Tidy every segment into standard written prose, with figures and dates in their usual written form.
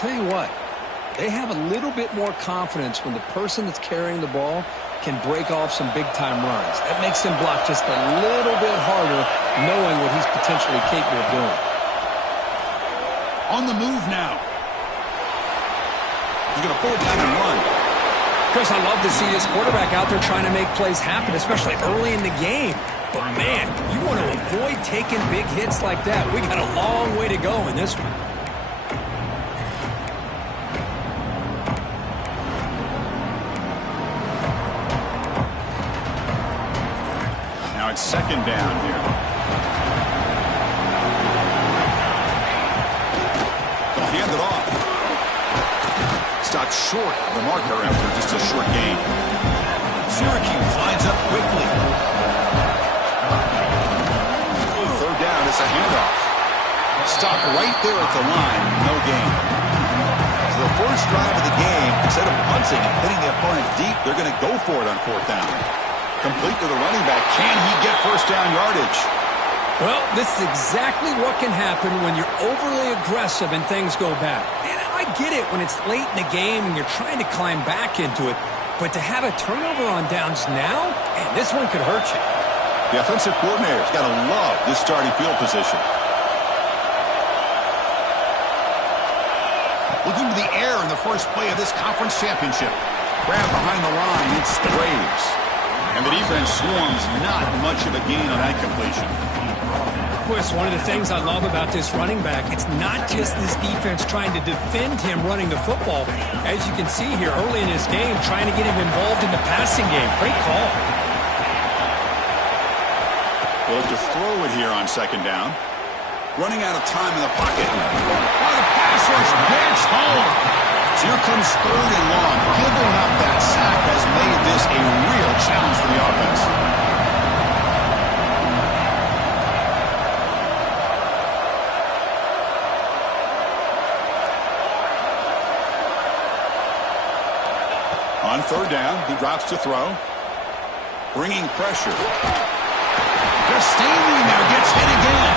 tell you what, they have a little bit more confidence when the person that's carrying the ball can break off some big-time runs. That makes him block just a little bit harder, knowing what he's potentially capable of doing. On the move now. He's going to pull it down and run. Chris, I love to see this quarterback out there trying to make plays happen, especially early in the game. But, man, you want to avoid taking big hits like that. We got a long way to go in this one. Now it's second down here. They'll hand it off. Stopped short of the marker after just a short gain. Syracuse lines up quickly. Third down is a handoff. Stopped right there at the line. No gain. So the first drive of the game, instead of punting and hitting the opponent deep, they're going to go for it on fourth down. Complete to the running back. Can he get first down yardage? Well, this is exactly what can happen when you're overly aggressive and things go bad. And I get it when it's late in the game and you're trying to climb back into it. But to have a turnover on downs now, man, this one could hurt you. The offensive coordinator's got to love this starting field position. Looking to the air in the first play of this conference championship. Grab behind the line. It's the Braves. And the defense swarms not much of a gain on that completion. Chris, one of the things I love about this running back, it's not just this defense trying to defend him running the football. As you can see here early in this game, trying to get him involved in the passing game. Great call. Well, to throw it here on second down. Running out of time in the pocket. Oh, the pass rush banks home. So here comes third and long. Giving up that sack has made this a real challenge for the offense. On third down, he drops to throw. Bringing pressure. Just standing there, gets hit again.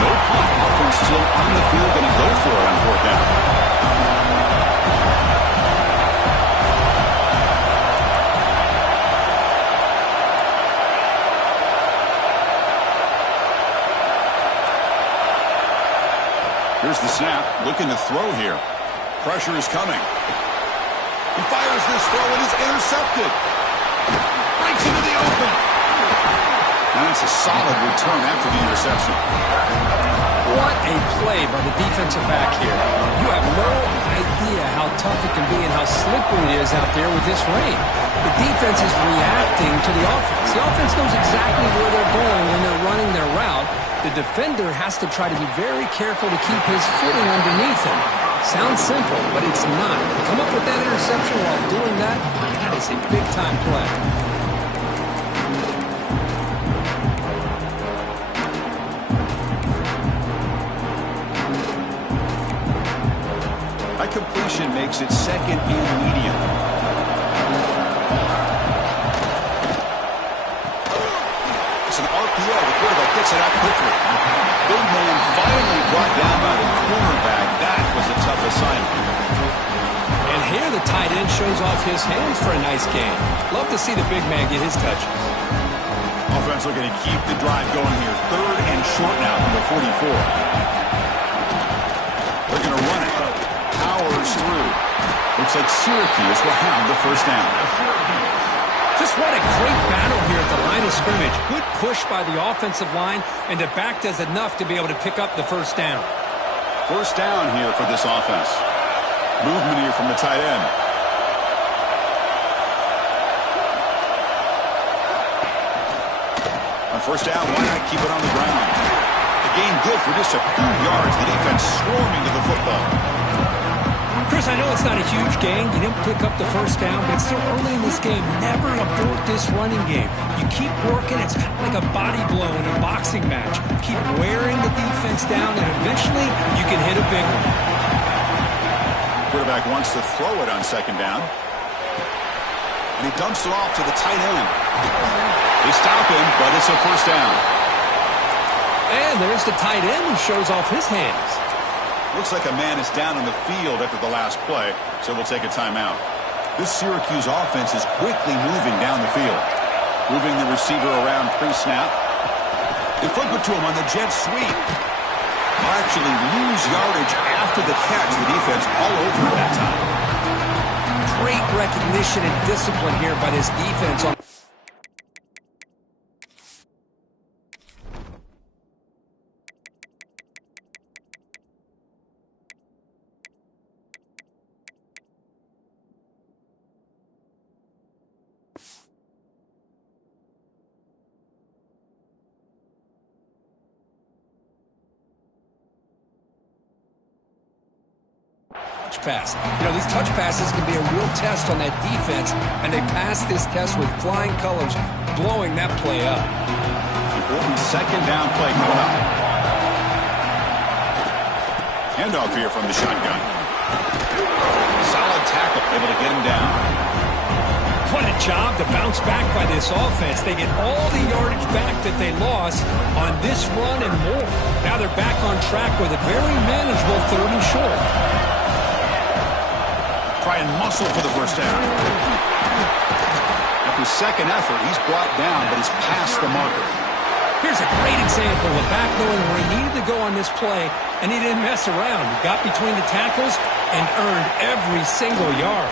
No punt. Offense still on the field, going to go for it on fourth down. Here's the snap. Looking to throw here. Pressure is coming. He fires this throw and is intercepted. Breaks into the open. And it's a solid return after the interception. What a play by the defensive back here. You have no idea how tough it can be and how slippery it is out there with this rain. The defense is reacting to the offense. The offense knows exactly where they're going when they're running their route. The defender has to try to be very careful to keep his footing underneath him. Sounds simple, but it's not. To come up with that interception while doing that, that is a big-time play. High completion makes it second and medium. It's an RPO. The quarterback gets it out quickly. Big man finally brought down by the cornerback. That was a tough assignment. And here the tight end shows off his hands for a nice gain. Love to see the big man get his touches. Offense looking to keep the drive going here. Third and short now from the 44. They're going to run it. Powers through. Looks like Syracuse will have the first down. Just what a great battle here at the line of scrimmage. Good push by the offensive line, and the back does enough to be able to pick up the first down. First down here for this offense. Movement here from the tight end. On first down, why not keep it on the ground? The gain good for just a few yards. The defense swarming to the football. Chris, I know it's not a huge gain. You didn't pick up the first down, but it's still early in this game. Never abort this running game. You keep working. It's kind of like a body blow in a boxing match. Keep wearing the defense down, and eventually you can hit a big one. Quarterback wants to throw it on second down. And he dumps it off to the tight end. They stop him, but it's a first down. And there's the tight end who shows off his hands. Looks like a man is down on the field after the last play, so we'll take a timeout. This Syracuse offense is quickly moving down the field. Moving the receiver around pre-snap. They flip it to him on the jet sweep. They'll actually lose yardage after the catch. The defense all over it that time. Great recognition and discipline here by this defense on pass. You know, these touch passes can be a real test on that defense, and they passed this test with flying colors, blowing that play up. Important second down play coming up. Handoff here from the shotgun. Solid tackle, able to get him down. What a job to bounce back by this offense. They get all the yardage back that they lost on this run and more. Now they're back on track with a very manageable 3rd and short. Try and muscle for the first down. After second effort, he's brought down, but he's past the marker. Here's a great example of a back knowing where he needed to go on this play, and he didn't mess around. He got between the tackles and earned every single yard.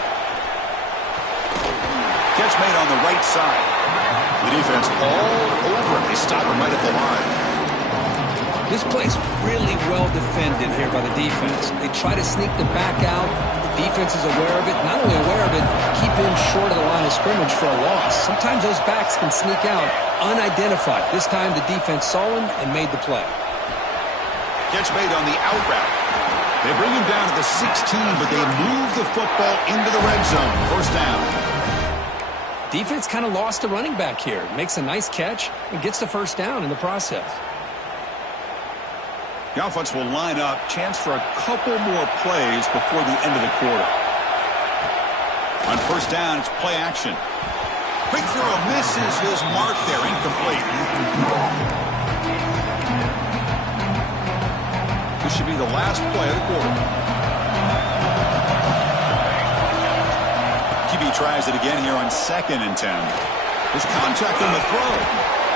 Catch made on the right side. The defense all over him. They stop him right at the line. This play's really well defended here by the defense. They try to sneak the back out. Defense is aware of it. Not only aware of it, keep him short of the line of scrimmage for a loss. Sometimes those backs can sneak out unidentified. This time the defense saw him and made the play. Catch made on the out route. They bring him down to the 16, but they move the football into the red zone. First down. Defense kind of lost a running back here. Makes a nice catch and gets the first down in the process. The offense will line up. Chance for a couple more plays before the end of the quarter. On first down, it's play action. Quick throw misses his mark there. Incomplete. This should be the last play of the quarter. QB tries it again here on 2nd and 10. There's contact on the throw.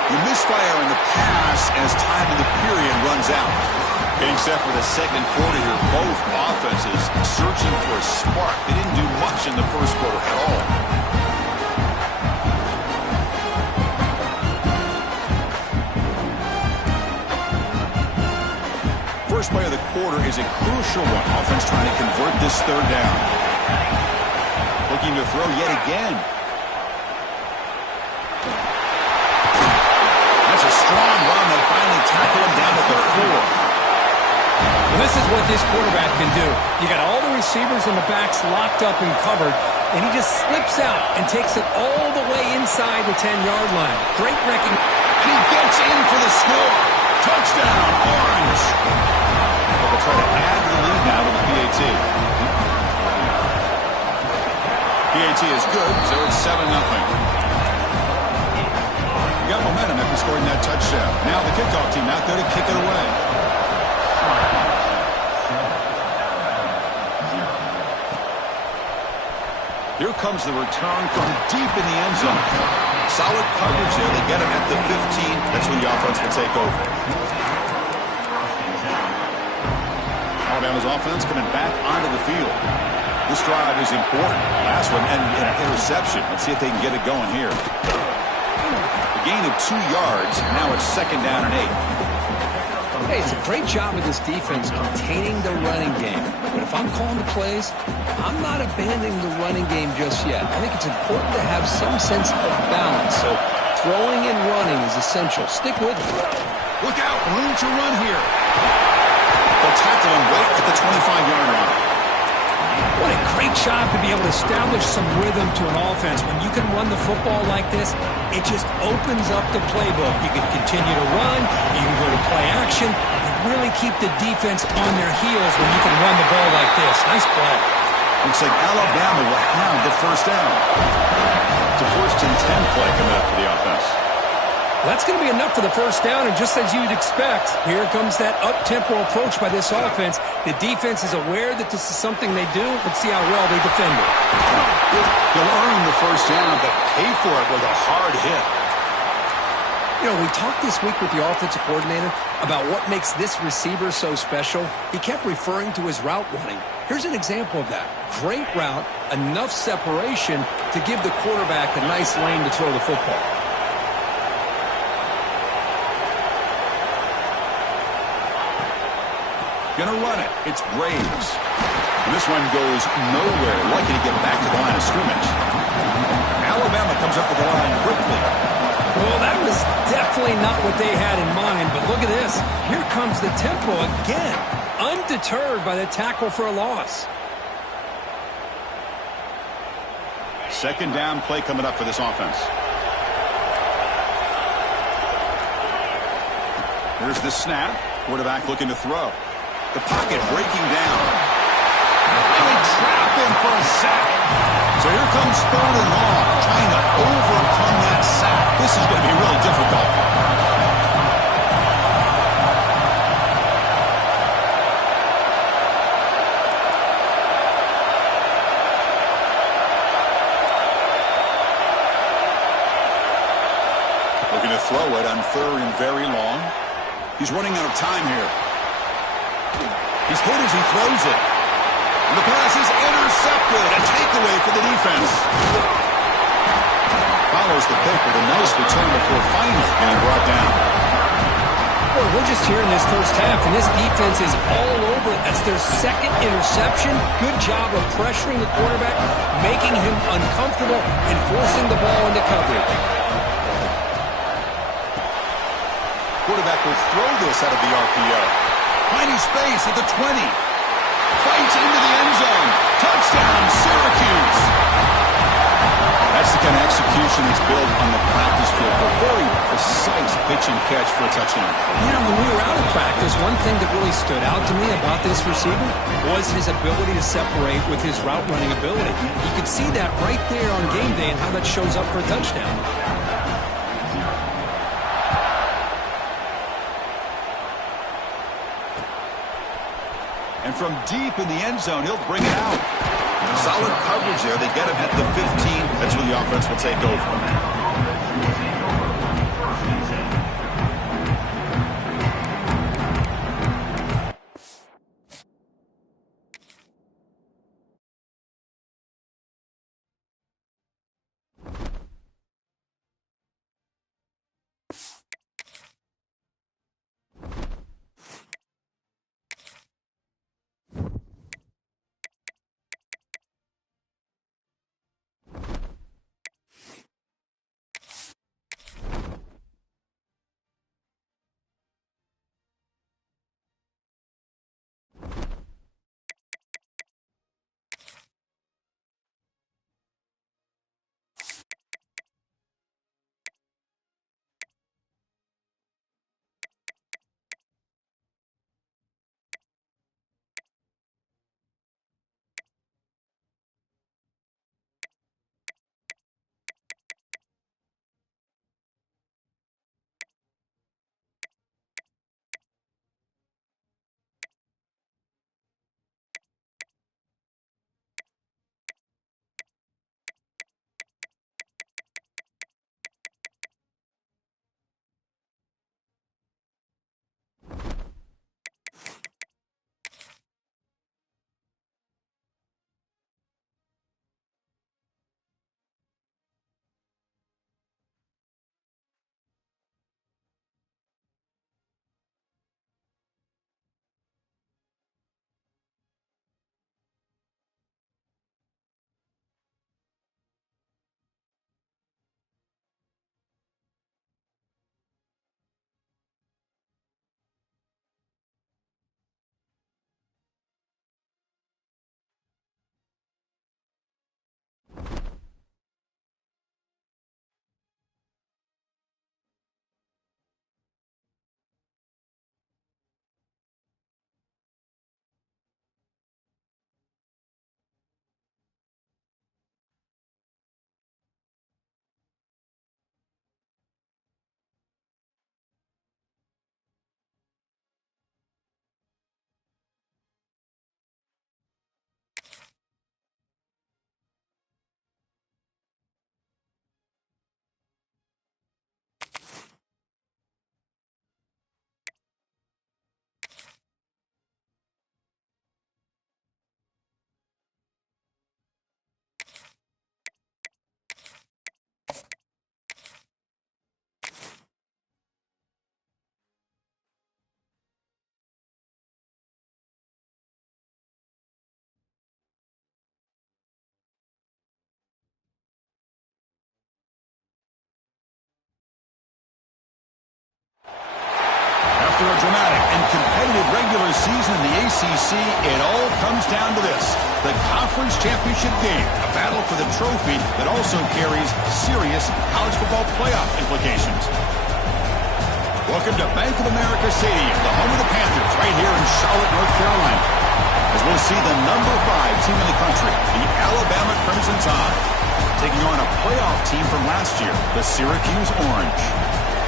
You misfire in the pass as time in the period runs out. Getting set for the second quarter here. Both offenses searching for a spark. They didn't do much in the first quarter at all. First play of the quarter is a crucial one. Offense trying to convert this 3rd down. Looking to throw yet again. That's a strong run. They finally tackle him down at the 4. Well, this is what this quarterback can do. You got all the receivers and the backs locked up and covered, and he just slips out and takes it all the way inside the 10-yard line. Great recognition. And he gets in for the score. Touchdown, Orange. They'll try to add to the lead now with the PAT. PAT is good, so it's 7-0. You got momentum after scoring that touchdown. Now the kickoff team out there to kick it away. Here comes the return from deep in the end zone. Solid coverage there. They get him at the 15. That's when the offense will take over. Alabama's offense coming back onto the field. This drive is important. Last one ended in an interception. Let's see if they can get it going here. A gain of 2 yards. Now it's 2nd down and 8. Hey, it's a great job of this defense containing the running game. But if I'm calling the plays, I'm not abandoning the running game just yet. I think it's important to have some sense of balance. So throwing and running is essential. Stick with it. Look out. Room to run here. They'll tackle him right at the 25-yard line. What a great job to be able to establish some rhythm to an offense. When you can run the football like this, it just opens up the playbook. You can continue to run, you can go to play action, and really keep the defense on their heels when you can run the ball like this. Nice play. Looks like Alabama will have the first down. It's a 1st and 10 play coming up for the offense. That's going to be enough for the first down, and just as you'd expect, here comes that up-tempo approach by this offense. The defense is aware that this is something they do. Let's see how well they defend it. They'll earn the first down, but pay for it with a hard hit. You know, we talked this week with the offensive coordinator about what makes this receiver so special. He kept referring to his route running. Here's an example of that. Great route, enough separation to give the quarterback a nice lane to throw the football. Gonna run it. It's Braves. And this one goes nowhere. Lucky to get back to the line of scrimmage. Alabama comes up with the line quickly. Well, that was definitely not what they had in mind, but look at this. Here comes the tempo again. Undeterred by the tackle for a loss. Second down play coming up for this offense. Here's the snap. Quarterback looking to throw. The pocket breaking down. And they trap him for a sack. So here comes third and long, trying to overcome that sack. This is going to be really difficult. Looking to throw it on third and very long. He's running out of time here. He's hit as he throws it. And the pass is intercepted. A takeaway for the defense. Follows the pick with a nice return before finally getting brought down. Boy, we're just here in this first half, and this defense is all over it. That's their second interception. Good job of pressuring the quarterback, making him uncomfortable, and forcing the ball into coverage. Quarterback will throw this out of the RPO. Finding space at the 20. Fights into the end zone. Touchdown, Syracuse. That's the kind of execution that's built on the practice field. A very precise pitch and catch for a touchdown. You know, when we were out of practice, one thing that really stood out to me about this receiver was his ability to separate with his route running ability. You could see that right there on game day and how that shows up for a touchdown. And from deep in the end zone, he'll bring it out. Solid coverage there. They get him at the 15. That's where the offense will take over. regular season in the ACC, it all comes down to this. The conference championship game, a battle for the trophy that also carries serious college football playoff implications. Welcome to Bank of America Stadium, the home of the Panthers, right here in Charlotte, North Carolina. As we'll see the number 5 team in the country, the Alabama Crimson Tide, taking on a playoff team from last year, the Syracuse Orange.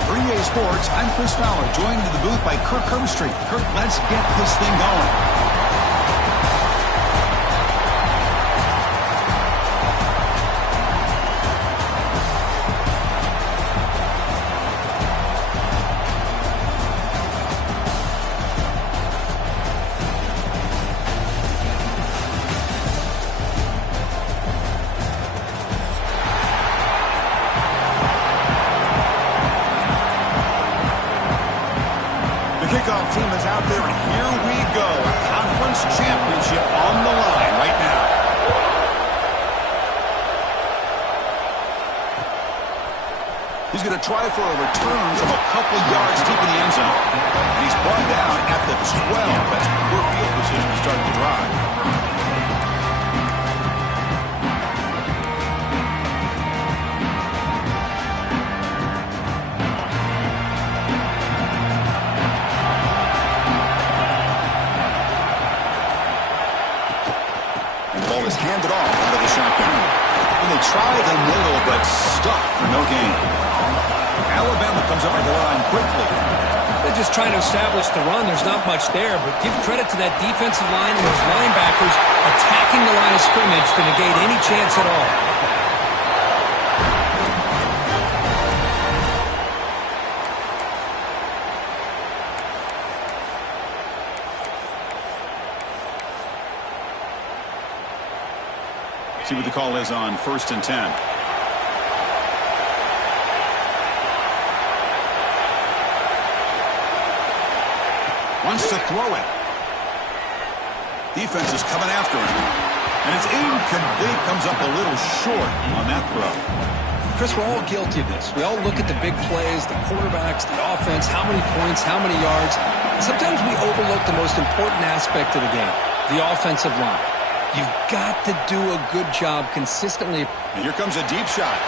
For EA Sports, I'm Chris Fowler, joined in the booth by Kirk Herbstreit. Kirk, let's get this thing going. Kickoff team is out there, and here we go. A conference championship on the line right now. He's going to try for a return from a couple yards deep in the end zone. And he's brought down at the 12. That's poor field position to start the drive. Handed off out of the shotgun. And they try the middle, but stuck for no gain. Alabama comes up on the line quickly. They're just trying to establish the run. There's not much there, but give credit to that defensive line and those linebackers attacking the line of scrimmage to negate any chance at all. See what the call is on 1st and 10. Wants to throw it. Defense is coming after him. And it's incomplete. Comes up a little short on that throw. Chris, we're all guilty of this. We all look at the big plays, the quarterbacks, the offense, how many points, how many yards. And sometimes we overlook the most important aspect of the game, the offensive line. You've got to do a good job consistently. And here comes a deep shot.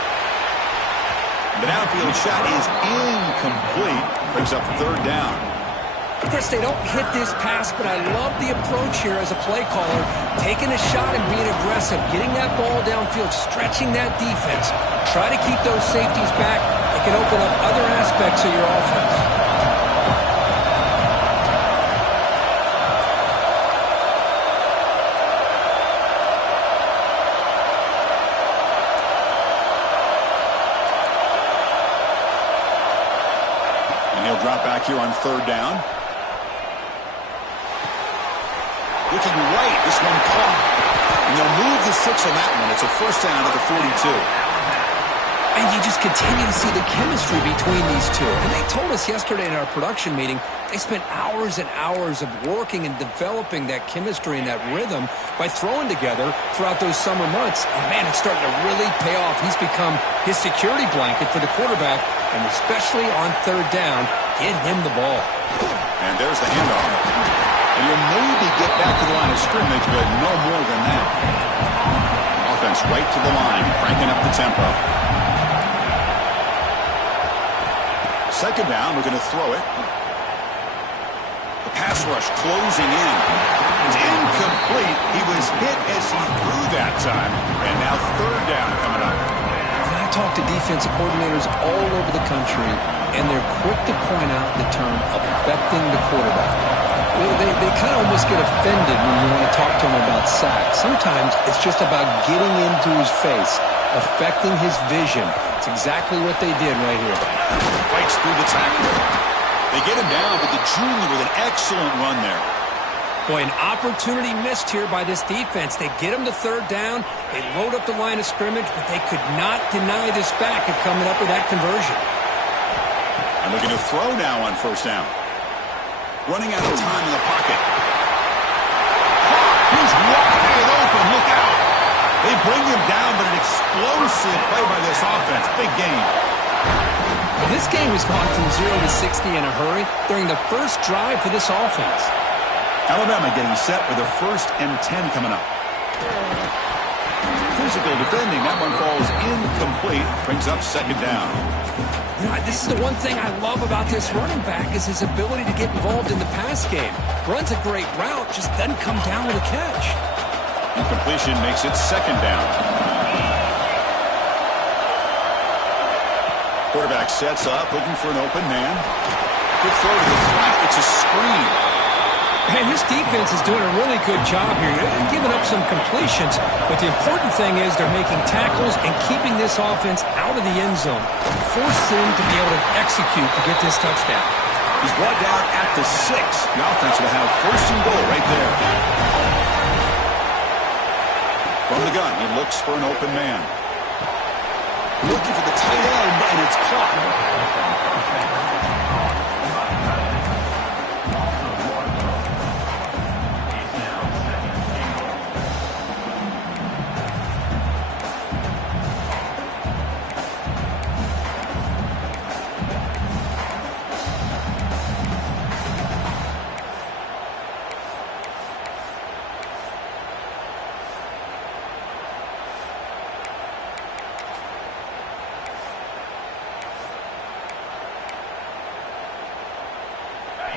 The downfield shot is incomplete. Brings up 3rd down. Chris, they don't hit this pass, but I love the approach here as a play caller. Taking a shot and being aggressive, getting that ball downfield, stretching that defense. Try to keep those safeties back. It can open up other aspects of your offense. Drop back here on 3rd down. Looking right, this one caught. And they'll move the 6 on that one. It's a 1st down to the 42. And you just continue to see the chemistry between these two. And they told us yesterday in our production meeting, they spent hours and hours of working and developing that chemistry and that rhythm by throwing together throughout those summer months. And, man, it's starting to really pay off. He's become his security blanket for the quarterback, and especially on 3rd down, get him the ball. And there's the handoff. And you'll maybe get back to the line of scrimmage, but no more than that. Offense right to the line, cranking up the tempo. 2nd down, we're going to throw it. The pass rush closing in. It's incomplete. He was hit as he threw that time. And now 3rd down coming up. And I talk to defensive coordinators all over the country, and they're quick to point out the term affecting the quarterback. They kind of almost get offended when you want to talk to them about sacks. Sometimes it's just about getting into his face, affecting his vision. It's exactly what they did right here. Fights through the tackle. They get him down, but the junior with an excellent run there. Boy, an opportunity missed here by this defense. They get him to 3rd down. They load up the line of scrimmage, but they could not deny this back of coming up with that conversion. And looking to throw now on 1st down. Running out of time in the pocket. He's wide open. Look out. They bring him down, but an explosive play by this offense. Big game. Well, this game has gone from 0 to 60 in a hurry during the first drive for this offense. Alabama getting set with a 1st and 10 coming up. Physical defending. That one falls incomplete. Brings up 2nd down. This is the one thing I love about this running back is his ability to get involved in the pass game. Runs a great route, just doesn't come down with a catch. Incompletion makes it 2nd down. Quarterback sets up, looking for an open man. Quick throw to the flat. It's a screen. And his defense is doing a really good job here. They're giving up some completions, but the important thing is they're making tackles and keeping this offense out of the end zone. Force them to be able to execute to get this touchdown. He's brought down at the 6. The offense will have 1st and goal right there. From the gun, he looks for an open man. Looking for the tight end, and it's caught.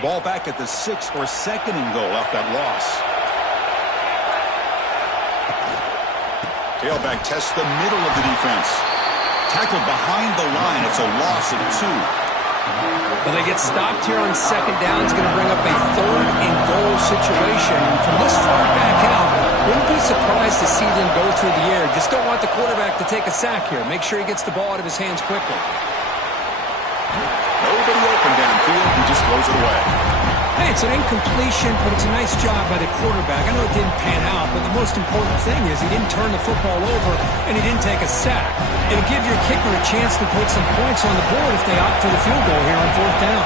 Ball back at the 6 for 2nd and goal off that loss. Tailback tests the middle of the defense. Tackled behind the line. It's a loss of 2. Well, they get stopped here on 2nd down. It's going to bring up a 3rd and goal situation. And from this far back out, wouldn't be surprised to see them go through the air. Just don't want the quarterback to take a sack here. Make sure he gets the ball out of his hands quickly. Nobody open downfield. He just throws it away. Hey, it's an incompletion, but it's a nice job by the quarterback. I know it didn't pan out, but the most important thing is he didn't turn the football over and he didn't take a sack. It'll give your kicker a chance to put some points on the board if they opt for the field goal here on 4th down.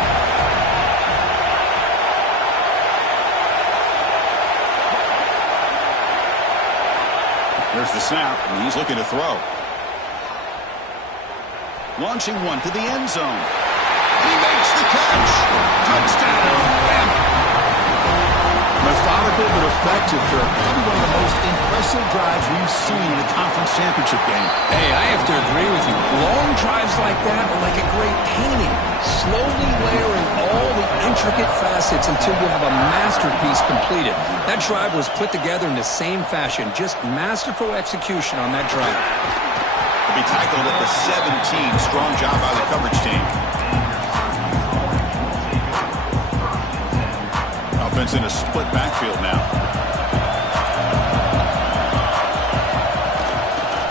There's the snap, and he's looking to throw. Launching one to the end zone. He makes the catch. Touchdown, Alabama. Methodical but effective here. Probably one of the most impressive drives we've seen in a conference championship game. Hey, I have to agree with you. Long drives like that are like a great painting. Slowly layering all the intricate facets until you have a masterpiece completed. That drive was put together in the same fashion. Just masterful execution on that drive. He'll be tackled at the 17. Strong job by the coverage team. Offense in a split backfield now.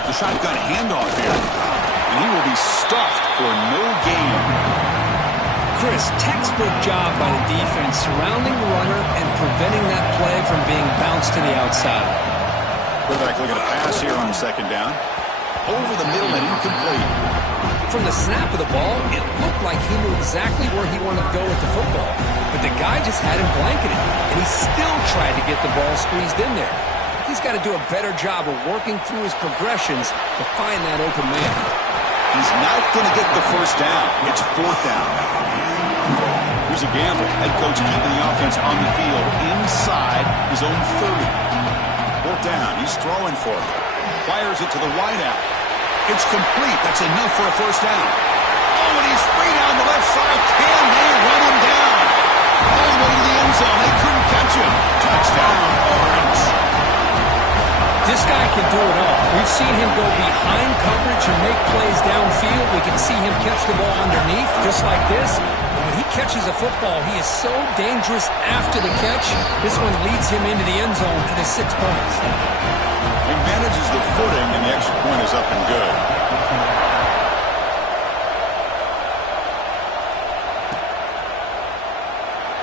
The shotgun handoff here. And he will be stuffed for no gain. Chris, textbook job by the defense surrounding the runner and preventing that play from being bounced to the outside. Quarterback looking to pass here on 2nd down. Over the middle and incomplete. From the snap of the ball, it looked like he knew exactly where he wanted to go with the football. But the guy just had him blanketed, and he still tried to get the ball squeezed in there. He's got to do a better job of working through his progressions to find that open man. He's not going to get the 1st down. It's 4th down. Here's a gamble. Head coach keeping the offense on the field inside his own 30. 4th down. He's throwing for it. Fires it to the wideout. It's complete. That's enough for a 1st down. Oh, and he's free down the left side. Can they run him down? All the way to the end zone. They couldn't catch him. Touchdown, Orange. This guy can do it all. We've seen him go behind coverage and make plays downfield. We can see him catch the ball underneath, just like this. And when he catches a football, he is so dangerous after the catch. This one leads him into the end zone for the 6 points. He manages the footing, and the extra point is up and good.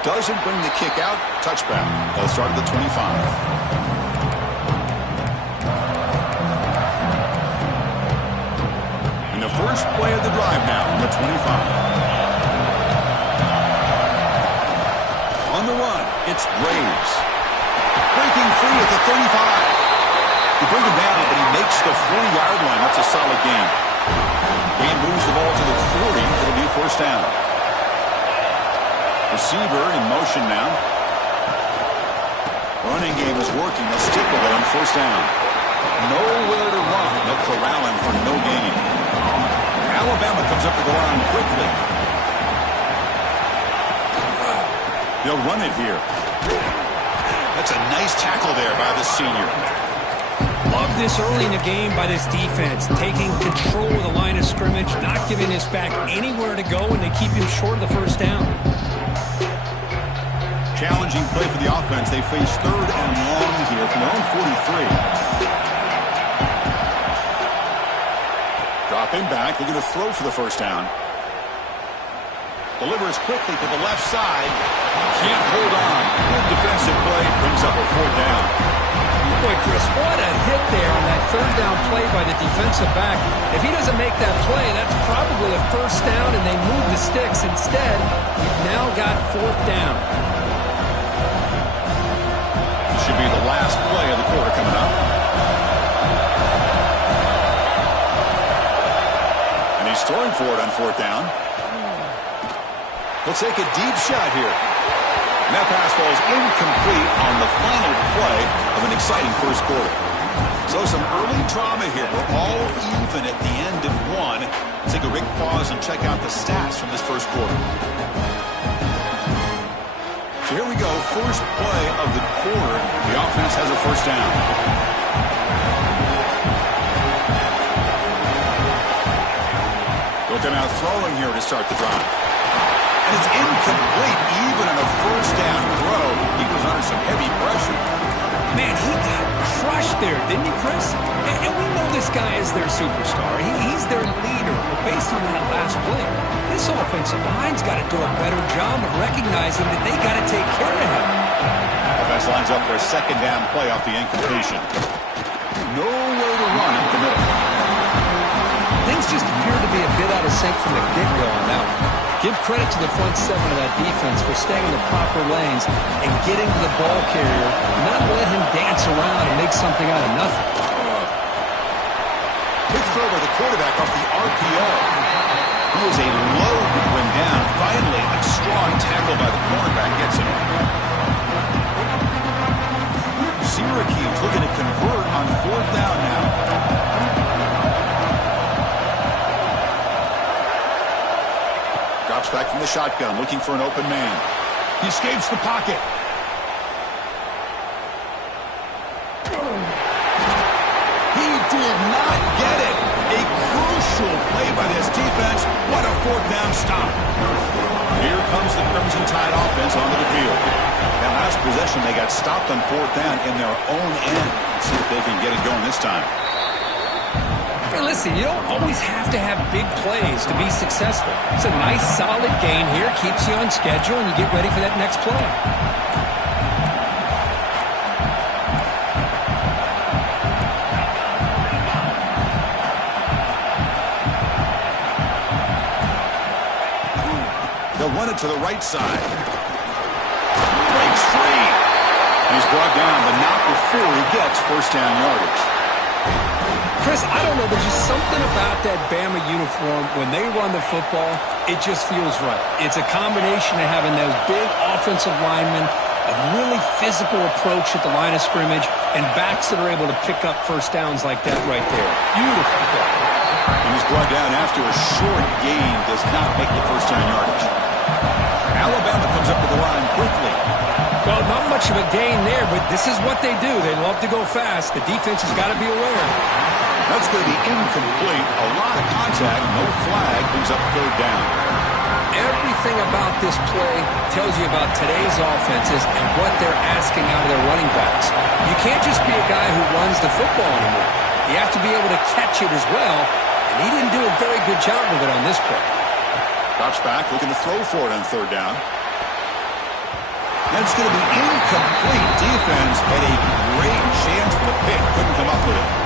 Doesn't bring the kick out. Touchback. They'll start at the 25. And the first play of the drive now on the 25. On the run, it's Graves. Breaking free at the 35. He brings him down, but he makes the 40-yard line. That's a solid game. Game moves the ball to the 40. It'll be 1st down. Receiver in motion now. Running game is working. They'll stick with it on first down. Nowhere to run. They'll corral him for no gain. Alabama comes up to the line quickly. They'll run it here. That's a nice tackle there by the senior. Love this early in the game by this defense, taking control of the line of scrimmage, not giving this back anywhere to go, and they keep him short of the first down. Challenging play for the offense. They face 3rd and long here from their own 43. Dropping back. They're going to throw for the first down. Delivers quickly to the left side. Can't hold on. Good defensive play. Brings up a 4th down. Boy, Chris, what a hit there on that 3rd down play by the defensive back. If he doesn't make that play, that's probably a first down, and they move the sticks. Instead, we've now got 4th down. Should be the last play of the quarter coming up. And he's throwing for it on 4th down. He'll take a deep shot here. And that pass falls incomplete on the final play of an exciting first quarter. So some early drama here. We're all even at the end of one. Let's take a big pause and check out the stats from this first quarter. So here we go. First play of the quarter. The offense has a first down. Looking out throwing here to start the drive. And it's incomplete even on a first down throw. He was under some heavy pressure. Man, he got crushed there, didn't he, Chris? And we know this guy is their superstar. He's their leader. But based on that last play, this offensive line's got to do a better job of recognizing that they got to take care of him. Offense lines up for a 2nd down play off the incompletion. Nowhere to run up the middle. Things just appear to be a bit out of sync from the get-go on that one. Give credit to the front 7 of that defense for staying in the proper lanes and getting to the ball carrier, not let him dance around and make something out of nothing. Quick throw by the quarterback off the RPO. He was a load when down. Finally, a strong tackle by the cornerback gets him. Syracuse looking to convert on 4th down now. Drops back from the shotgun, looking for an open man. He escapes the pocket. He did not get it. A crucial play by this defense. What a 4th down stop. Here comes the Crimson Tide offense onto the field. That last possession, they got stopped on 4th down in their own end. Let's see if they can get it going this time. Hey, listen, you don't always have to have big plays to be successful. It's a nice, solid gain here. Keeps you on schedule, and you get ready for that next play. They'll run it to the right side. Breaks free. He's brought down, but not before he gets first down yardage. Chris, I don't know. There's just something about that Bama uniform. When they run the football, it just feels right. It's a combination of having those big offensive linemen, a really physical approach at the line of scrimmage, and backs that are able to pick up first downs like that right there. Beautiful play. And he's brought down after a short gain. Does not make the first down yardage. Alabama comes up to the line quickly. Well, not much of a gain there, but this is what they do. They love to go fast. The defense has got to be aware. That's going to be incomplete. A lot of contact, no flag, brings up 3rd down. Everything about this play tells you about today's offenses and what they're asking out of their running backs. You can't just be a guy who runs the football anymore. You have to be able to catch it as well, and he didn't do a very good job of it on this play. Drops back, looking to throw for it on 3rd down. That's going to be incomplete. Defense had a great chance for the pick. Couldn't come up with it.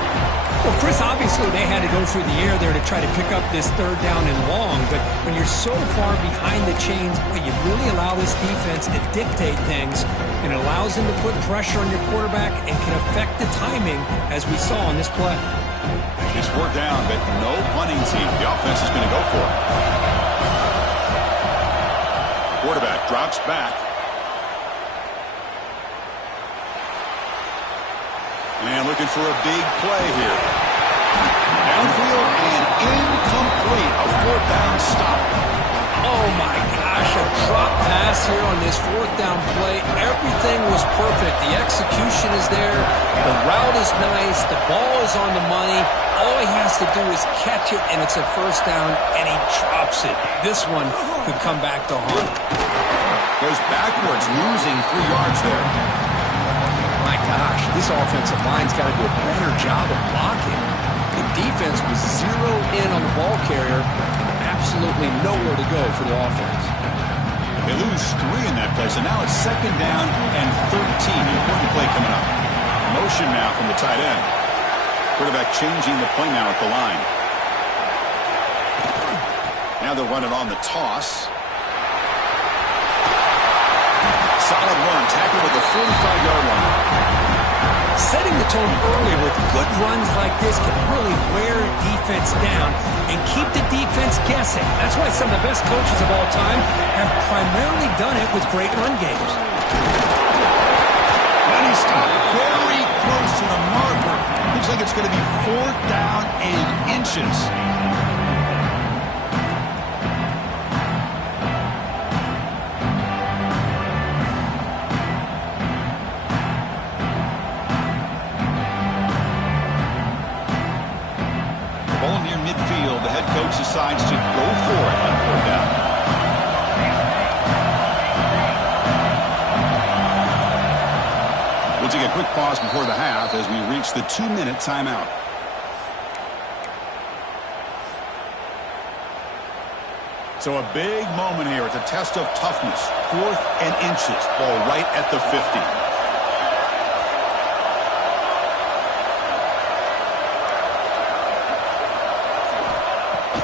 Well, Chris, obviously they had to go through the air there to try to pick up this 3rd down and long, but when you're so far behind the chains, boy, you really allow this defense to dictate things, and it allows them to put pressure on your quarterback and can affect the timing, as we saw on this play. It's 4th down, but no punting team. The offense is going to go for it. Quarterback drops back. And looking for a big play here. Downfield and incomplete. A fourth down stop. Oh, my gosh, a drop pass here on this fourth down play. Everything was perfect. The execution is there. The route is nice. The ball is on the money. All he has to do is catch it, and it's a first down, and he drops it. This one could come back to haunt him. Goes backwards, losing 3 yards there. My gosh, this offensive line's got to do a better job of blocking. The defense was zeroed in on the ball carrier and absolutely nowhere to go for the offense. They lose 3 in that play, so now it's second down and 13. Important play coming up. Motion now from the tight end. Quarterback changing the play now at the line. Now they'll run it on the toss. Solid run, tackled at the 45-yard line. Setting the tone early with good runs like this can really wear defense down and keep the defense guessing. That's why some of the best coaches of all time have primarily done it with great run games. And he stopped very close to the marker. Looks like it's going to be 4th down and inches. Midfield, the head coach decides to go for it on 4th down. We'll take a quick pause before the half as we reach the 2-minute timeout. So a big moment here. It's a test of toughness. 4th and inches. Ball right at the 50.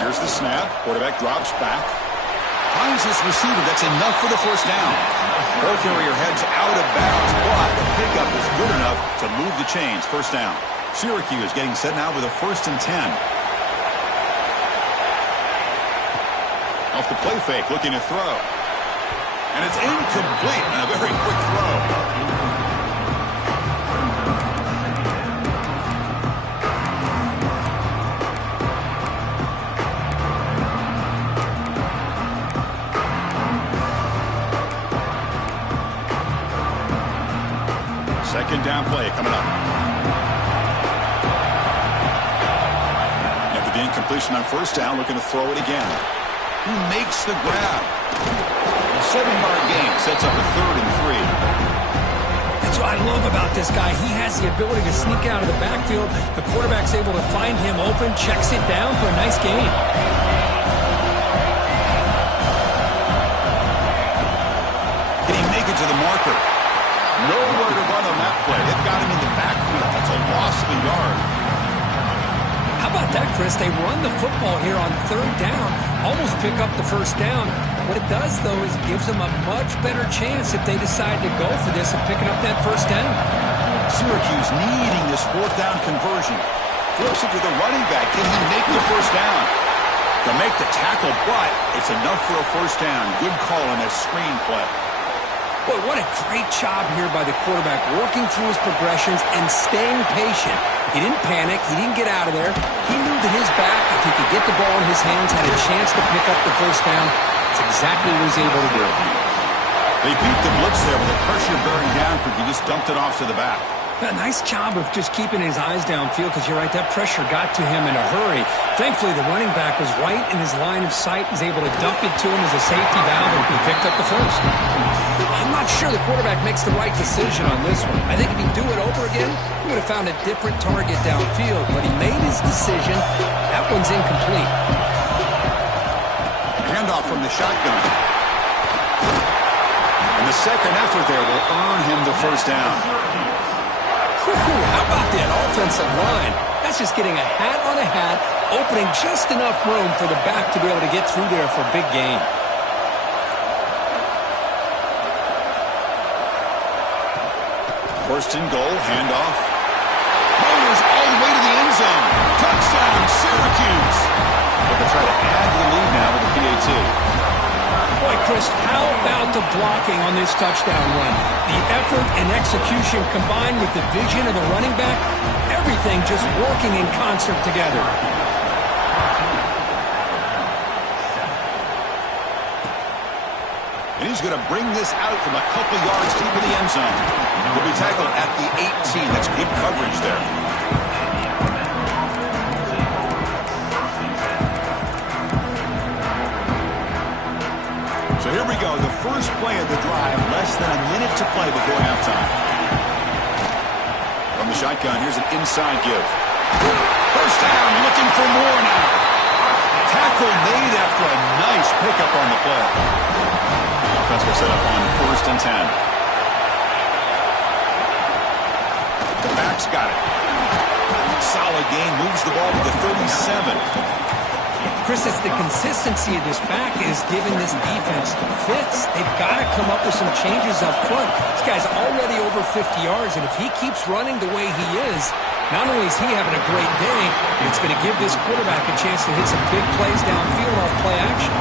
Here's the snap. Quarterback drops back. Finds his receiver. That's enough for the first down. Ball carrier heads out of bounds, but the pickup is good enough to move the chains. First down. Syracuse getting set now with a 1st and 10. Off the play fake, looking to throw. And it's incomplete and a very quick throw. Second down play coming up. After the incompletion on first down, looking to throw it again. Who makes the grab? A 7-yard gain sets up a 3rd and 3. That's what I love about this guy. He has the ability to sneak out of the backfield. The quarterback's able to find him open, checks it down for a nice gain. Can he make it to the marker? Nowhere to run on that play. They've got him in the backfield. That's a loss of a yard. How about that, Chris? They run the football here on 3rd down, almost pick up the first down. What it does, though, is gives them a much better chance if they decide to go for this and picking up that first down. Syracuse needing this 4th down conversion. Flips it to the running back. Can he make the first down? To make the tackle, but it's enough for a first down. Good call on that screen play. Boy, what a great job here by the quarterback, working through his progressions and staying patient. He didn't panic. He didn't get out of there. He knew that his back, if he could get the ball in his hands, had a chance to pick up the first down. That's exactly what he was able to do. They beat the blitz there with the pressure bearing down because he just dumped it off to the back. A nice job of just keeping his eyes downfield because you're right, that pressure got to him in a hurry. Thankfully, the running back was right in his line of sight. He was able to dump it to him as a safety valve, and he picked up the first. I'm not sure the quarterback makes the right decision on this one. I think if he'd do it over again, he would have found a different target downfield, but he made his decision. That one's incomplete. Handoff from the shotgun. And the second effort there will earn him the first down. How about that offensive line? That's just getting a hat on a hat, opening just enough room for the back to be able to get through there for a big gain. First and goal, handoff. Motors all the way to the end zone. Touchdown, Syracuse. But they'll try to add to the lead now with the PAT. Boy, Chris, how about the blocking on this touchdown run? The effort and execution combined with the vision of the running back, everything just working in concert together. And he's going to bring this out from a couple yards deep in the end zone. He'll be tackled at the 18. That's good coverage there. So here we go. The first play of the drive. Less than a minute to play before halftime. From the shotgun, here's an inside give. First down, looking for more now. Tackle made after a nice pickup on the play. Offense will set up on 1st and 10. The back's got it. Solid gain, moves the ball to the 37. Chris, it's the consistency of this back is giving this defense fits. They've got to come up with some changes up front. This guy's already over 50 yards, and if he keeps running the way he is, not only is he having a great day, it's going to give this quarterback a chance to hit some big plays downfield off play action.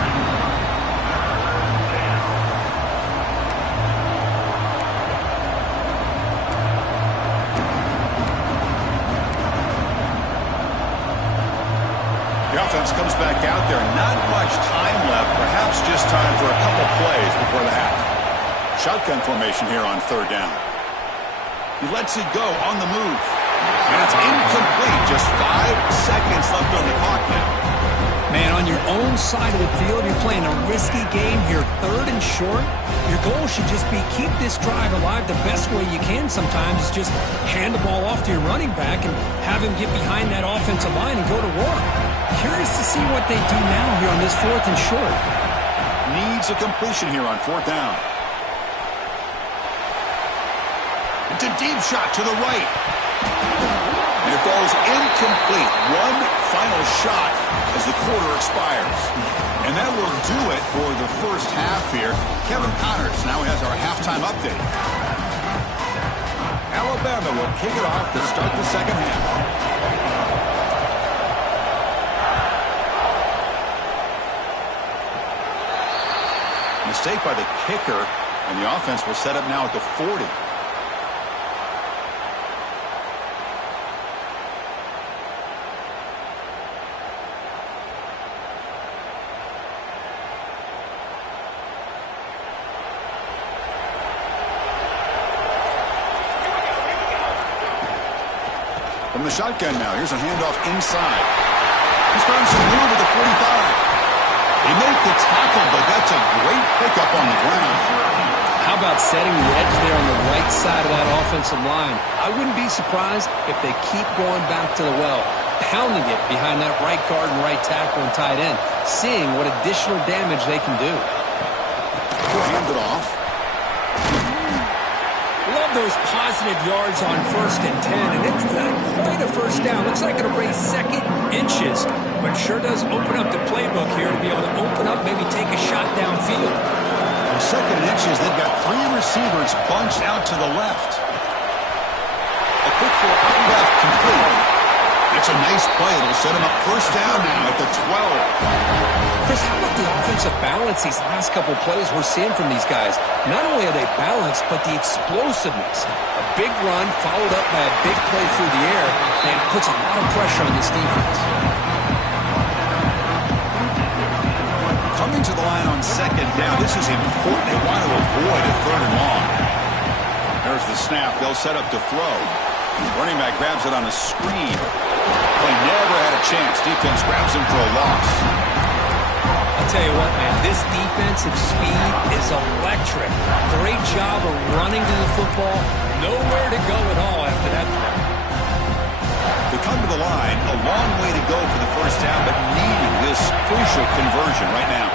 The offense comes back out there. Not much time left. Perhaps just time for a couple plays before the half. Shotgun formation here on 3rd down. He lets it go on the move. And it's incomplete. Just 5 seconds left on the clock now. Man, on your own side of the field, you're playing a risky game here, 3rd and short. Your goal should just be keep this drive alive the best way you can sometimes. Is just hand the ball off to your running back and have him get behind that offensive line and go to work. Curious to see what they do now here on this 4th and short. Needs a completion here on 4th down. It's a deep shot to the right. And it falls incomplete. One final shot as the quarter expires. And that will do it for the first half here. Kevin Connors now has our halftime update. Alabama will kick it off to start the second half. Mistake by the kicker, and the offense will set up now at the 40. From the shotgun now, here's a handoff inside. He's throwing some room at the 45. They make the tackle, but that's a great pickup on the ground. How about setting the edge there on the right side of that offensive line? I wouldn't be surprised if they keep going back to the well, pounding it behind that right guard and right tackle and tight end, seeing what additional damage they can do. Hand it off. Love those positive yards on 1st and 10, and it's not quite a first down. Looks like it'll raise 2nd inches, but sure does open up the playbook here to be able to open up, maybe take a shot downfield. On 2nd and inches, they've got 3 receivers bunched out to the left. A quick throw out left, complete. It's a nice play. It'll set him up first down now at the 12. Chris, how about the offensive balance these last couple plays we're seeing from these guys? Not only are they balanced, but the explosiveness. A big run followed up by a big play through the air, and it puts a lot of pressure on this defense. Coming to the line on 2nd down. This is important. They want to avoid a 3rd and long. There's the snap. They'll set up to throw. Running back grabs it on a screen. Play never had a chance. Defense grabs him for a loss. I'll tell you what, man, this defensive speed is electric. Great job of running to the football. Nowhere to go at all after that throw. To come to the line, a long way to go for the first down, but needing this crucial conversion right now.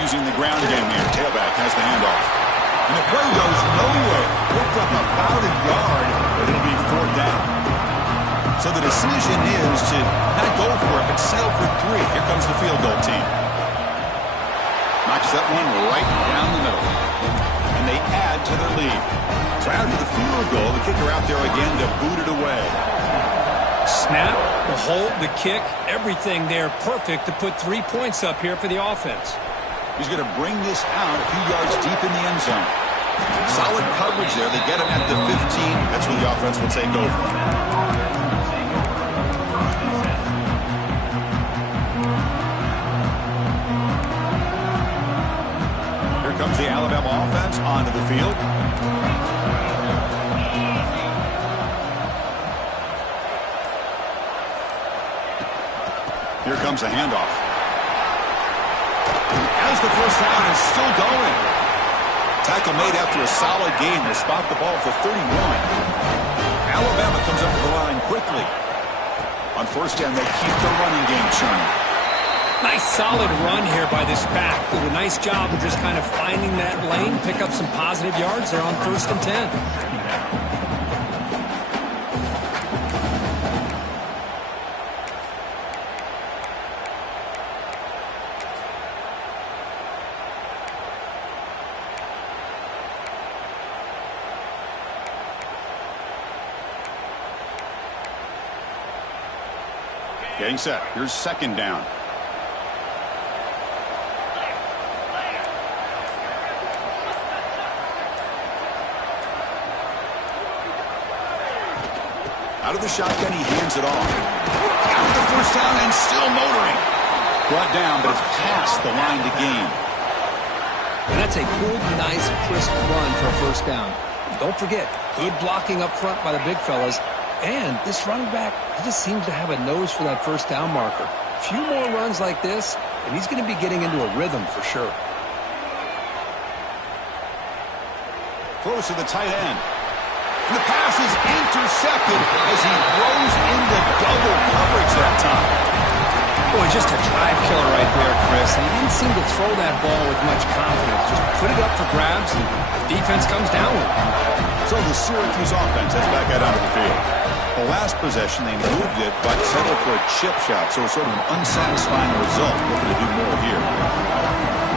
Using the ground game here. Tailback has the handoff. And the play goes nowhere. Picked up about a yard, but it'll be 4th down. So the decision is to not go for it, but settle for 3. Here comes the field goal team. Knocks that one right down the middle. And they add to their lead. So after the field goal, the kicker out there again to boot it away. Snap, the hold, the kick, everything there perfect to put 3 points up here for the offense. He's going to bring this out a few yards deep in the end zone. Solid coverage there. They get him at the 15. That's where the offense will take over. Here comes the Alabama offense onto the field. Here comes a handoff. As the first down is still going. Tackle made after a solid gain. They spot the ball for 31. Alabama comes up to the line quickly. On first down, they keep the running game churning. Nice solid run here by this back. Did a nice job of just kind of finding that lane, pick up some positive yards there on 1st and 10. Getting set. Here's 2nd down. Out of the shotgun, he hands it off. Got the first down and still motoring. Brought down, but it's past the line to gain. And that's a good, nice, crisp run for a first down. Don't forget, good blocking up front by the big fellas. And this running back, he just seems to have a nose for that first down marker. A few more runs like this, and he's going to be getting into a rhythm for sure. Throws to the tight end. And the pass is intercepted as he throws into double coverage that time. Boy, just a drive killer right there, Chris. And he didn't seem to throw that ball with much confidence. Just put it up for grabs, and the defense comes down with it. So the Syracuse offense heads back out onto the field. The last possession, they moved it, but settled for a chip shot, so sort of an unsatisfying result. Looking to do more here.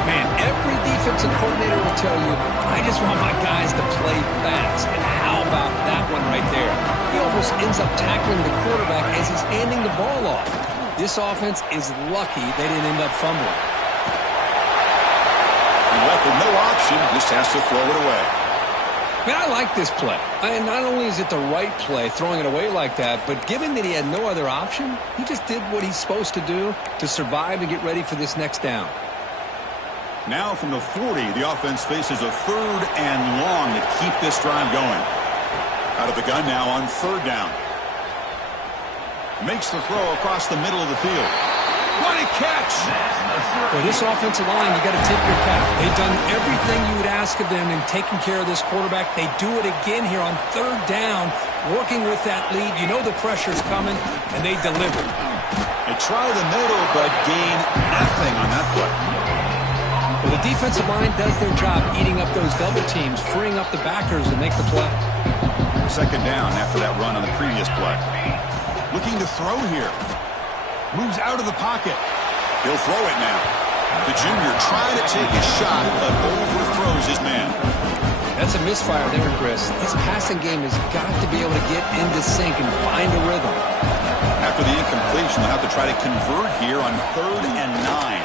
Man, every defensive coordinator will tell you, I just want my guys to play fast. And how about that one right there? He almost ends up tackling the quarterback as he's handing the ball off. This offense is lucky they didn't end up fumbling. And left with no option, just has to throw it away. Man, I like this play. And not only is it the right play, throwing it away like that, but given that he had no other option, he just did what he's supposed to do to survive and get ready for this next down. Now from the 40, the offense faces a 3rd and long to keep this drive going. Out of the gun now on 3rd down. Makes the throw across the middle of the field. What a catch! Well, this offensive line, you got to tip your cap. They've done everything you would ask of them in taking care of this quarterback. They do it again here on 3rd down, working with that lead. You know the pressure's coming, and they deliver. They try the middle, but gain nothing on that play. Well, the defensive line does their job eating up those double teams, freeing up the backers to make the play. 2nd down after that run on the previous play. Looking to throw here. Moves out of the pocket. He'll throw it now. The junior trying to take a shot, but overthrows his man. That's a misfire there, Chris. This passing game has got to be able to get into sync and find a rhythm. After the incompletion, they'll have to try to convert here on 3rd and 9.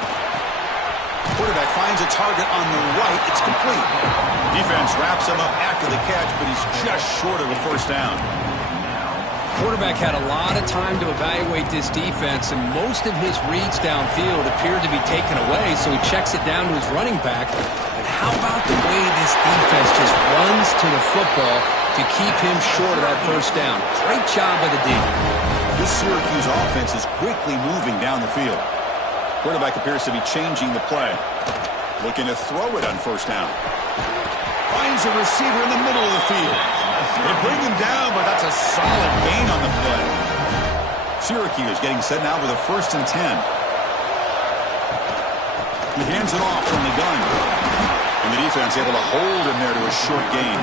Quarterback finds a target on the right. It's complete. Defense wraps him up after the catch, but he's just short of a first down. Quarterback had a lot of time to evaluate this defense, and most of his reads downfield appeared to be taken away, so he checks it down to his running back. And how about the way this defense just runs to the football to keep him short of that first down? Great job by the D. This Syracuse offense is quickly moving down the field. Quarterback appears to be changing the play. Looking to throw it on 1st down. Finds a receiver in the middle of the field. They bring him down, but that's a solid gain on the play. Syracuse getting set now with a 1st and 10. He hands it off from the gun. And the defense able to hold him there to a short gain.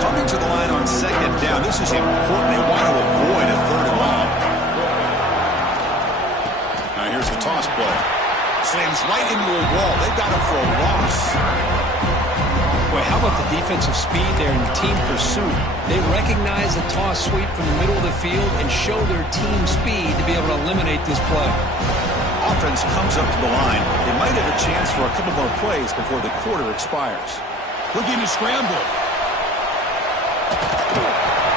Coming to the line on 2nd down. This is important. They want to avoid a 3rd and long. Now here's the toss play. Slams right into a wall. They've got him for a loss. Boy, how about the defensive speed there in team pursuit? They recognize a toss sweep from the middle of the field and show their team speed to be able to eliminate this play. Offense comes up to the line. They might have a chance for a couple more plays before the quarter expires. Looking to scramble.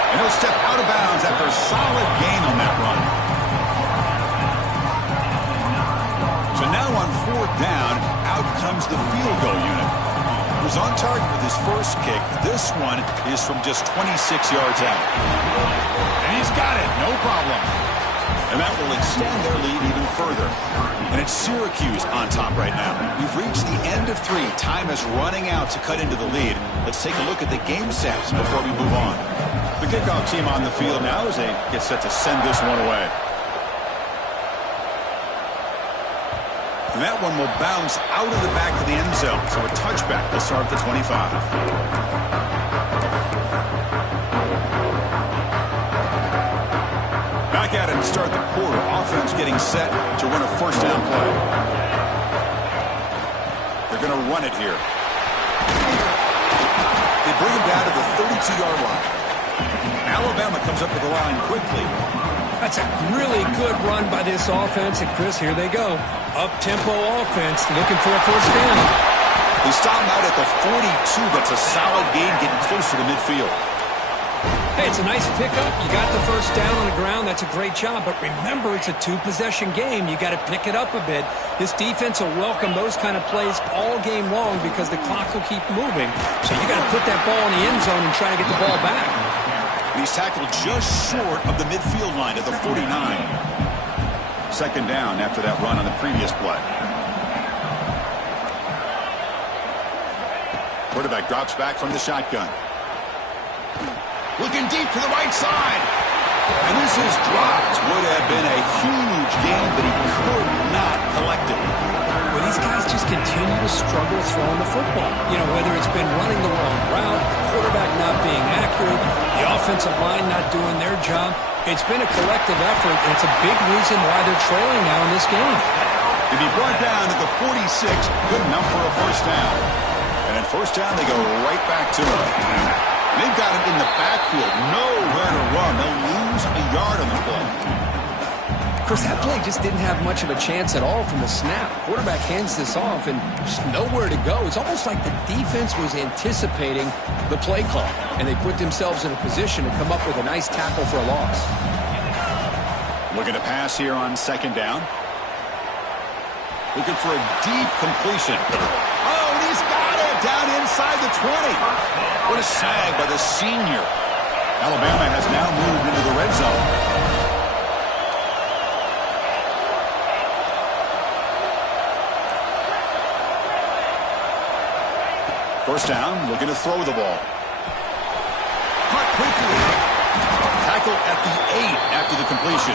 And he'll step out of bounds after a solid gain on that run. So now on 4th down, out comes the field goal unit. He was on target with his first kick. This one is from just 26 yards out. And he's got it, no problem. And that will extend their lead even further. And it's Syracuse on top right now. We've reached the end of 3. Time is running out to cut into the lead. Let's take a look at the game stats before we move on. The kickoff team on the field now as they get set to send this one away. And that one will bounce out of the back of the end zone. So a touchback will start at the 25. Back at it to start the quarter. Offense getting set to run a first down play. They're going to run it here. They bring him down to the 32-yard line. Alabama comes up to the line quickly. That's a really good run by this offense. And, Chris, here they go. Up-tempo offense looking for a first down. They stop him out at the 42. That's a solid gain getting closer to midfield. Hey, it's a nice pickup. You got the first down on the ground. That's a great job. But remember, it's a 2-possession game. You got to pick it up a bit. This defense will welcome those kind of plays all game long because the clock will keep moving. So you got to put that ball in the end zone and try to get the ball back. He's tackled just short of the midfield line at the 49. Second down after that run on the previous play. Quarterback drops back from the shotgun. Looking deep to the right side. And this is dropped. Would have been a huge gain, but he could not collect it. Well, these guys just continue to struggle throwing the football. You know, whether it's been running the wrong route, the quarterback not being accurate, the offensive line not doing their job. It's been a collective effort, and it's a big reason why they're trailing now in this game. To be brought down at the 46, good enough for a first down. And at first down, they go right back to him. They've got him in the backfield, nowhere to run. They'll lose a yard on the play. Chris, that play just didn't have much of a chance at all from the snap. Quarterback hands this off and just nowhere to go. It's almost like the defense was anticipating the play call, and they put themselves in a position to come up with a nice tackle for a loss. Looking to pass here on second down. Looking for a deep completion. Oh, and he's got it down inside the 20. What a sag by the senior. Alabama has now moved into the red zone. First down, looking to throw the ball. Caught quickly. Tackle at the 8 after the completion.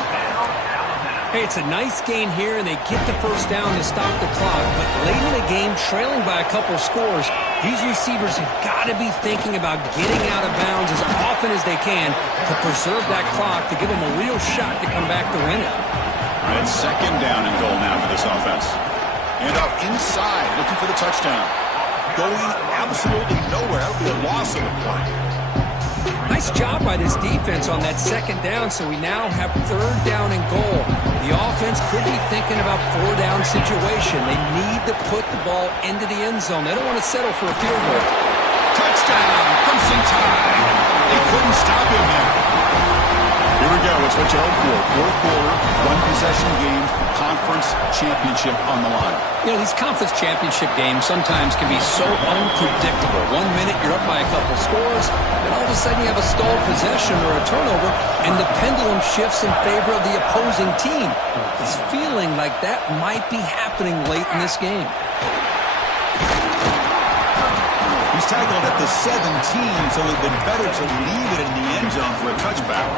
Hey, it's a nice gain here, and they get the first down to stop the clock. But late in the game, trailing by a couple scores, these receivers have got to be thinking about getting out of bounds as often as they can to preserve that clock, to give them a real shot to come back to win it. All right, second down and goal now for this offense. And off inside, looking for the touchdown. Going absolutely nowhere. That would be a loss of the play. Nice job by this defense on that second down, so we now have third down and goal. The offense could be thinking about four-down situation. They need to put the ball into the end zone. They don't want to settle for a field goal. Touchdown! Crimson Tide! They couldn't stop him there. Here we go. It's what you hope for. Fourth quarter, one-possession game, conference championship on the line. You know, these conference championship games sometimes can be so unpredictable. 1 minute you're up by a couple scores, then all of a sudden you have a stalled possession or a turnover, and the pendulum shifts in favor of the opposing team. It's feeling like that might be happening late in this game. He's tackled at the 17, so it would have been better to leave it in the end zone for a touchback.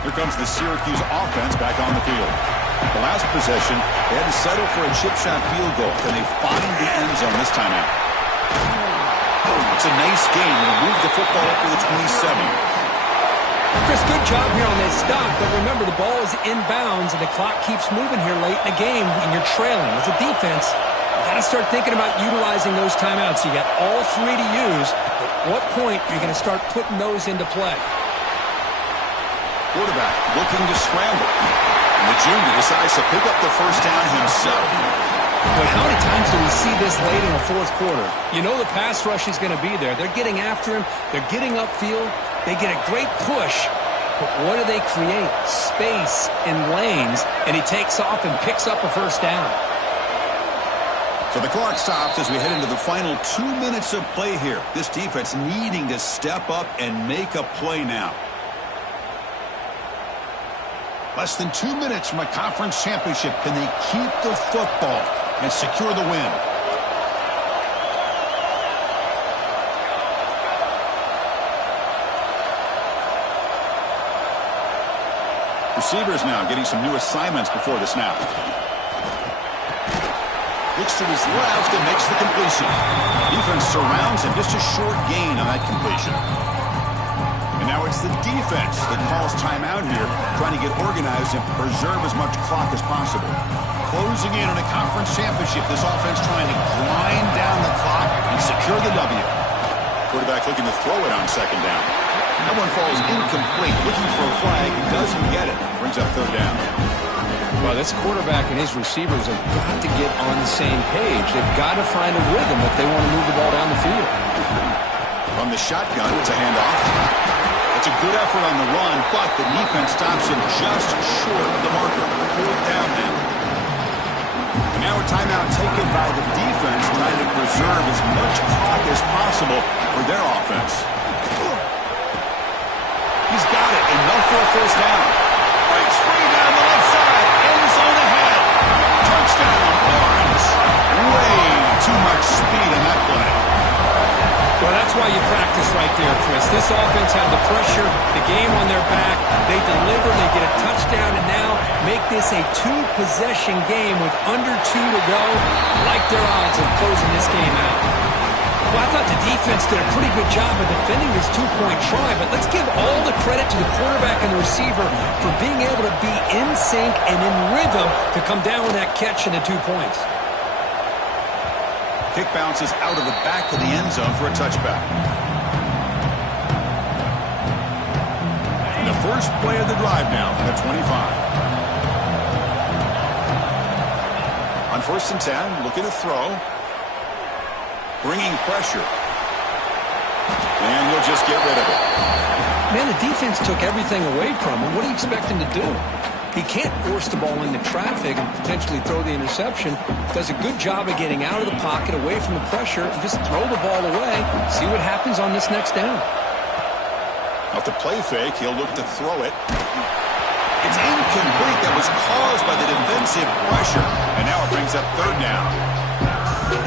Here comes the Syracuse offense back on the field. The last possession, they had to settle for a chip shot field goal. Can they find the end zone this time out? It's a nice game. We'll move the football up to the 27. Chris, good job here on that stop, but remember the ball is inbounds and the clock keeps moving here late in the game and you're trailing. As a defense, you got to start thinking about utilizing those timeouts. You got all three to use. At what point are you going to start putting those into play? Quarterback looking to scramble. And the junior decides to pick up the first down himself. But how many times do we see this late in the fourth quarter? You know the pass rush is going to be there. They're getting after him. They're getting upfield. They get a great push. But what do they create? Space and lanes. And he takes off and picks up a first down. So the clock stops as we head into the final 2 minutes of play here. This defense needing to step up and make a play now. Less than 2 minutes from a conference championship. Can they keep the football and secure the win? Receivers now getting some new assignments before the snap. Looks to his left and makes the completion. Defense surrounds him. Just a short gain on that completion. And now it's the defense that calls timeout here, trying to get organized and preserve as much clock as possible. Closing in on a conference championship, this offense trying to grind down the clock and secure the W. Quarterback looking to throw it on second down. That one falls incomplete, looking for a flag, doesn't get it. Brings up third down. Well, this quarterback and his receivers have got to get on the same page. They've got to find a rhythm if they want to move the ball down the field. From the shotgun, it's a handoff. It's a good effort on the run, but the defense stops him just short of the marker. Fourth down now. And now a timeout taken by the defense, trying to preserve as much clock as possible for their offense. He's got it, enough for a first down. Breaks free down the left side, end zone ahead. Touchdown, Orange. Way too much speed in that play. Well, that's why you practice right there, Chris. This offense had the pressure, the game on their back. They deliver, they get a touchdown, and now make this a two-possession game with under 2 to go. Like their odds of closing this game out. Well, I thought the defense did a pretty good job of defending this two-point try, but let's give all the credit to the quarterback and the receiver for being able to be in sync and in rhythm to come down with that catch and the 2 points. Kick bounces out of the back of the end zone for a touchback. And the first play of the drive now from the 25. On 1st and 10, looking to throw. Bringing pressure. And he'll just get rid of it. Man, the defense took everything away from him. What do you expect him to do? He can't force the ball into traffic and potentially throw the interception. Does a good job of getting out of the pocket, away from the pressure, and just throw the ball away. See what happens on this next down. Off the play fake, he'll look to throw it. It's incomplete. That was caused by the defensive pressure. And now it brings up third down.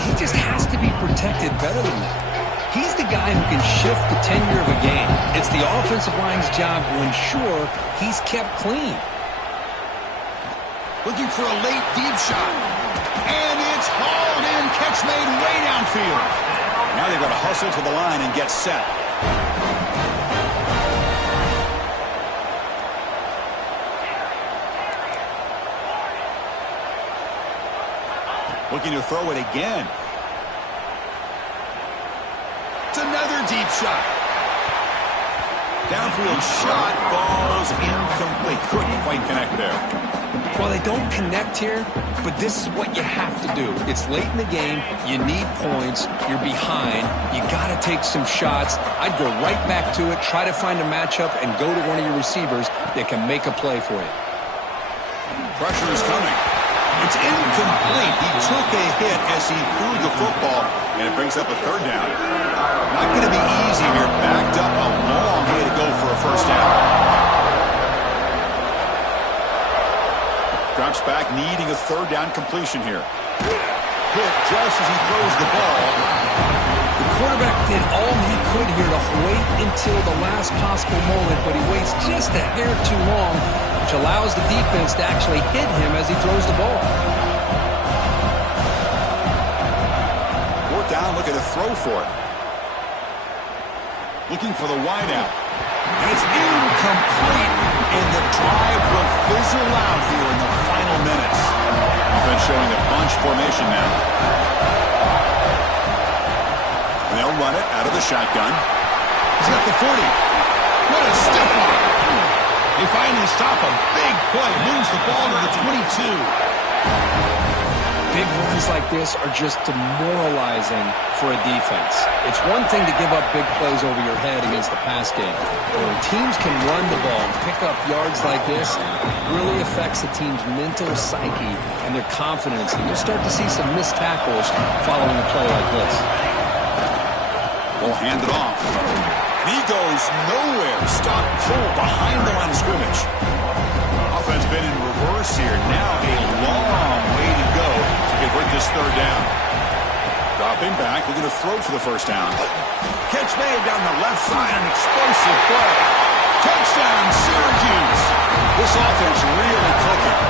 He just has to be protected better than that. He's the guy who can shift the tenure of a game. It's the offensive line's job to ensure he's kept clean. Looking for a late deep shot. And it's hauled in. Catch made way downfield. Now they've got to hustle to the line and get set. Looking to throw it again. It's another deep shot. Downfield shot falls incomplete. Couldn't quite connect there. Well, they don't connect here, but this is what you have to do. It's late in the game. You need points. You're behind. You got to take some shots. I'd go right back to it, try to find a matchup, and go to one of your receivers that can make a play for you. Pressure is coming. It's incomplete. He took a hit as he threw the football, and it brings up a third down. Not going to be easy here. Backed up a long way to go for a first down. Drops back, needing a third down completion here. Hit just as he throws the ball. The quarterback did all he could here to wait until the last possible moment, but he waits just a hair too long, which allows the defense to actually hit him as he throws the ball. Fourth down, looking to throw for it. Looking for the wideout. And it's incomplete. And the drive will fizzle out here in the final minutes. Offense showing a bunch formation now. And they'll run it out of the shotgun. He's got the 40. What a stiff one. They finally stop him. Big play. Moves the ball to the 22. Big runs like this are just demoralizing for a defense. It's one thing to give up big plays over your head against the pass game. But when teams can run the ball and pick up yards like this, it really affects the team's mental psyche and their confidence. And you'll start to see some missed tackles following a play like this. We'll hand it off. And he goes nowhere. Stop pull behind the line of scrimmage. Offense been in reverse here. Now a long way to go to convert this third down. Dropping back, looking to throw for the first down. Catch made down the left side, an explosive play. Touchdown, Syracuse. This offense really clicking.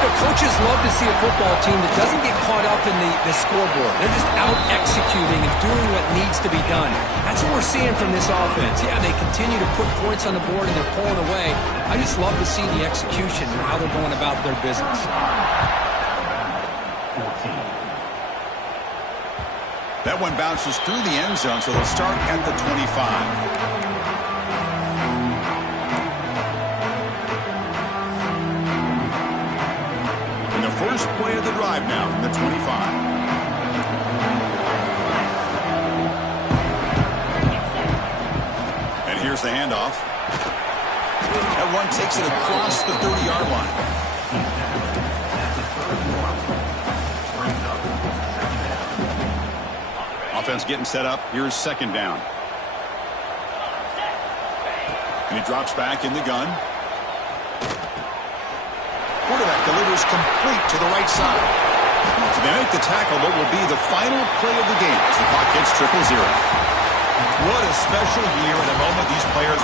The coaches love to see a football team that doesn't get caught up in the scoreboard. They're just out executing and doing what needs to be done. That's what we're seeing from this offense. Yeah, they continue to put points on the board and they're pulling away. I just love to see the execution and how they're going about their business. That one bounces through the end zone, so they'll start at the 25. First play of the drive now from the 25. And here's the handoff. That run takes it across the 30-yard line. Offense getting set up. Here's second down. And he drops back in the gun. Quarterback delivers complete to the right side. So they make the tackle, what will be the final play of the game as the clock hits 0-0. What a special year and a moment these players